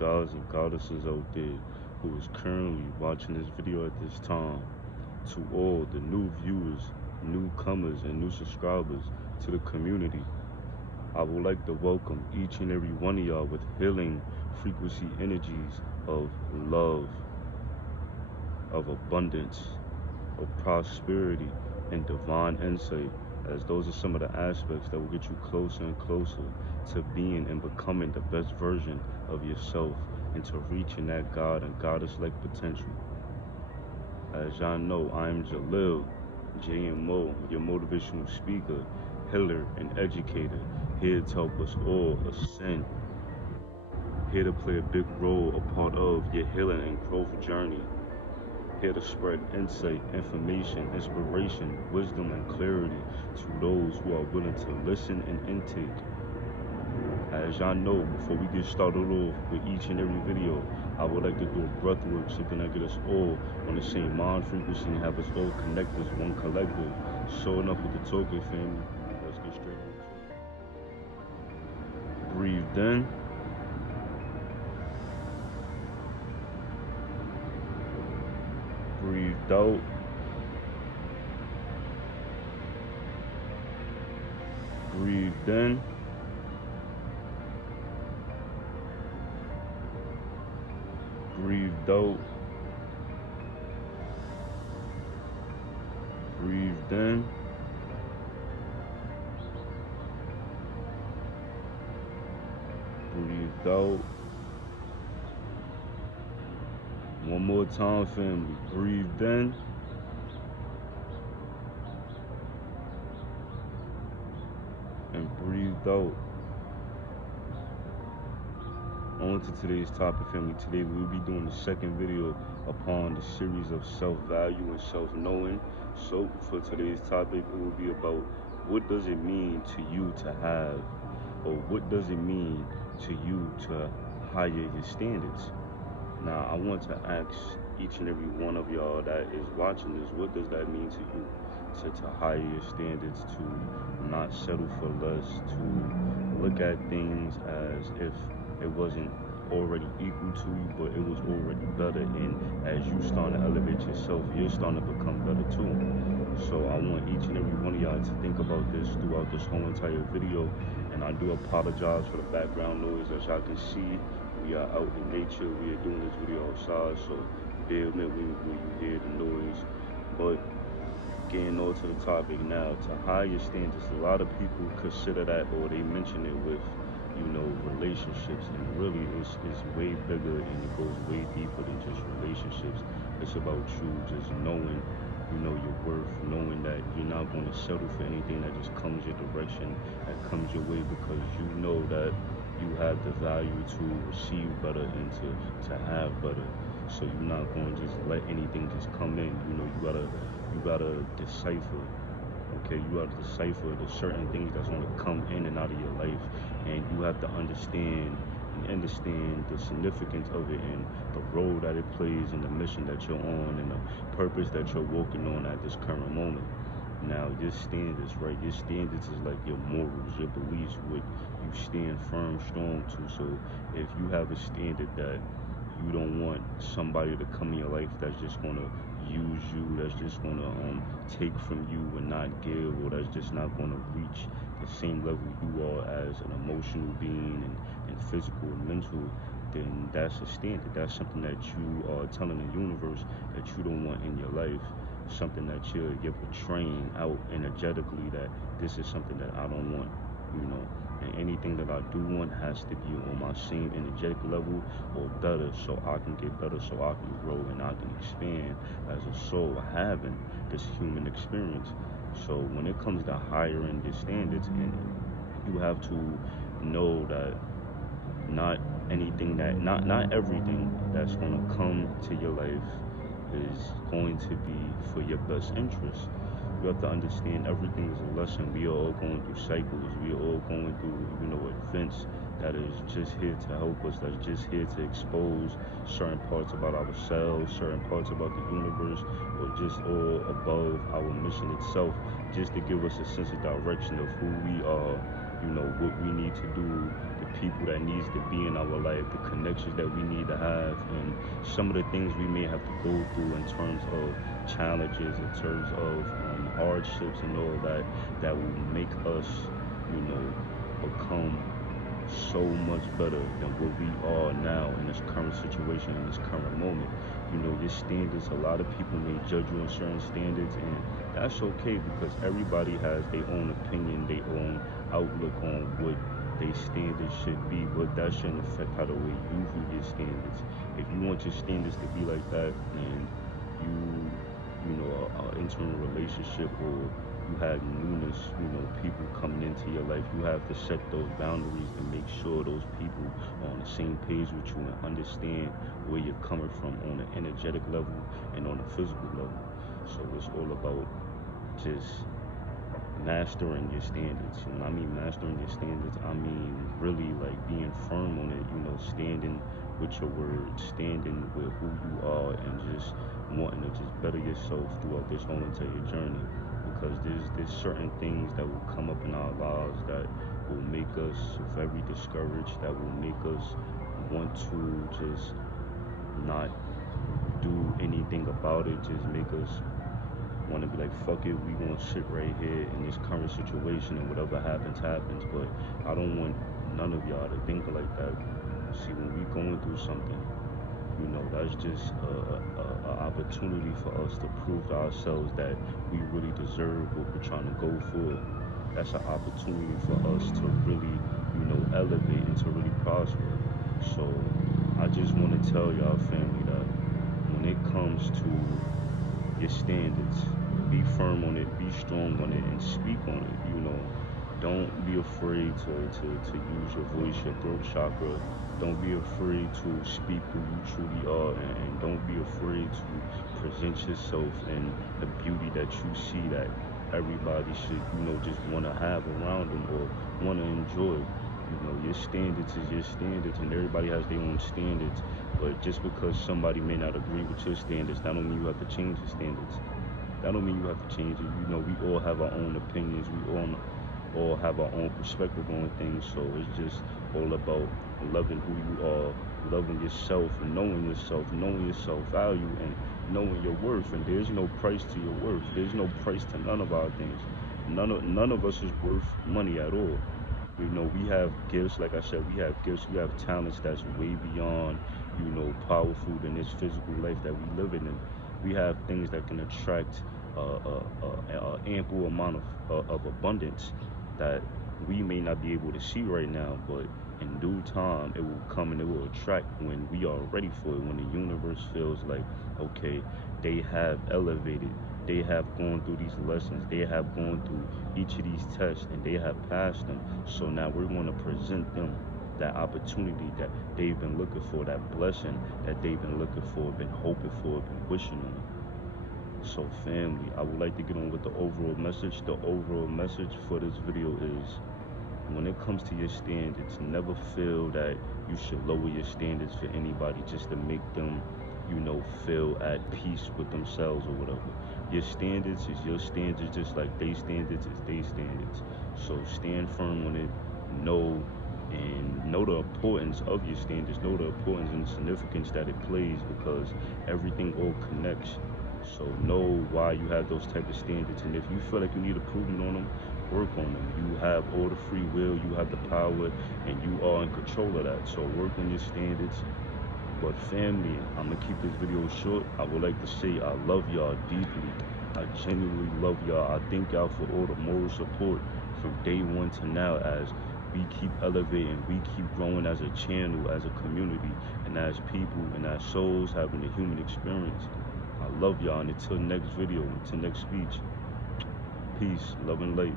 gods and goddesses out there who is currently watching this video at this time, to all the new viewers, newcomers, and new subscribers to the community, I would like to welcome each and every one of y'all with healing frequency energies of love, of abundance, of prosperity, and divine insight, as those are some of the aspects that will get you closer and closer to being and becoming the best version of yourself and to reaching that God and goddess-like potential. As y'all know, I am Jalil, JMO, your motivational speaker, healer, and educator, here to help us all ascend, here to play a big role, a part of your healing and growth journey, here to spread insight, information, inspiration, wisdom, and clarity to those who are willing to listen and intake. As y'all know, before we get started off with each and every video, I would like to do a breath work, something that get us all on the same mind frequency and have us all connect as one collective. So enough with the talking, family. Let's get straight into it. Breathe in. Breathe out. Breathe in. Breathe out. Breathe in. Breathe out. One more time, family. Breathe in. And breathe out. On to today's topic, family. Today we will be doing the second video upon the series of self-value and self-knowing. So for today's topic, it will be about what does it mean to you to have, or what does it mean to you to higher your standards. Now, I want to ask each and every one of y'all that is watching this, what does that mean to you? To higher your standards, to not settle for less, to look at things as if it wasn't already equal to you, but it was already better. And as you start to elevate yourself, you're starting to become better too. So I want each and every one of y'all to think about this throughout this whole entire video. And I do apologize for the background noise. As y'all can see, we are out in nature. We are doing this video outside, so bear with me when you hear the noise. But getting on to the topic now, to higher standards, a lot of people consider that, or they mention it with, relationships, and really it's way bigger and it goes way deeper than just relationships. It's about you just knowing, your worth, knowing that you're not going to settle for anything that just comes your direction, that comes your way, because you know that you have the value to receive better and to have better. So you're not going to just let anything just come in. You gotta decipher. Okay, you have to decipher the certain things that's going to come in and out of your life, and you have to understand the significance of it and the role that it plays in the mission that you're on and the purpose that you're working on at this current moment. Now, your standards, right? Your standards is like your morals, your beliefs, what you stand firm, strong to. So if you have a standard that you don't want somebody to come in your life that's just gonna use you, that's just gonna take from you and not give, or that's just not gonna reach the same level you are as an emotional being and physical and mental, then that's a standard. That's something that you are telling the universe that you don't want in your life. Something that you're portraying out energetically, that this is something that I don't want, and anything that I do want has to be on my same energetic level or better, so I can get better, so I can grow and I can expand as a soul having this human experience. So when it comes to hiring your standards, and you have to know that not everything that's going to come to your life is going to be for your best interest. You have to understand everything is a lesson. We are all going through cycles. We are all going through, events that is just here to help us, that's just here to expose certain parts about ourselves, certain parts about the universe, or just all above our mission itself, just to give us a sense of direction of who we are what we need to do, the people that needs to be in our life, the connections that we need to have, and some of the things we may have to go through in terms of challenges, in terms of hardships and all that, that will make us, become so much better than what we are now in this current situation, in this current moment. Your standards, a lot of people may judge you on certain standards, and that's okay because everybody has their own opinion, their own outlook on what their standards should be, but that shouldn't affect how the way you view your standards. If you want your standards to be like that, and an internal relationship, or you have newness, people coming into your life, you have to set those boundaries to make sure those people are on the same page with you and understand where you're coming from on an energetic level and on a physical level. So it's all about just mastering your standards. When I mean mastering your standards, I mean really like being firm on it, standing with your words, standing with who you are, and just wanting to just better yourself throughout this whole entire journey. Because there's certain things that will come up in our lives that will make us very discouraged, that will make us want to just not do anything about it, just make us want to be like, fuck it, we gonna sit right here in this current situation, and whatever happens, happens. But I don't want none of y'all to think like that. See, when we going through something, that's just a opportunity for us to prove to ourselves that we really deserve what we're trying to go for. That's an opportunity for us to really, elevate and to really prosper. So I just want to tell y'all, family, that when it comes to your standards, be firm on it, be strong on it, and speak on it. Don't be afraid to use your voice, your throat chakra. Don't be afraid to speak who you truly are, and don't be afraid to present yourself in the beauty that you see that everybody should, just want to have around them or want to enjoy. Your standards is your standards, and everybody has their own standards. But just because somebody may not agree with your standards, that don't mean you have to change your standards. That don't mean you have to change it. We all have our own opinions. We all have our own perspective on things. So it's just all about loving who you are, loving yourself, and knowing your self-value, and knowing your worth. And there's no price to your worth. There's no price to none of our things. None of us is worth money at all. We have gifts, like I said, we have gifts, we have talents that's way beyond, powerful than this physical life that we live in. We have things that can attract ample amount of abundance that we may not be able to see right now, but in due time it will come and it will attract when we are ready for it, when the universe feels like, okay, they have elevated, they have gone through these lessons, they have gone through each of these tests, and they have passed them. So now we're going to present them that opportunity that they've been looking for, that blessing that they've been looking for, been hoping for, been wishing on. So family, I would like to get on with the overall message. The overall message for this video is, when it comes to your standards, never feel that you should lower your standards for anybody just to make them, feel at peace with themselves or whatever. Your standards is your standards, just like they standards is they standards. So stand firm on it. Know the importance of your standards. Know the importance and significance that it plays, because everything all connects. So know why you have those type of standards, and if you feel like you need improvement on them, work on them. You have all the free will, you have the power, and you are in control of that. So work on your standards. But family, I'm gonna keep this video short. I would like to say I love y'all deeply. I genuinely love y'all. I thank y'all for all the moral support from day one to now, as we keep elevating, we keep growing as a channel, as a community, and as people, and as souls having a human experience. I love y'all, and until next video, until next speech, peace, love and light.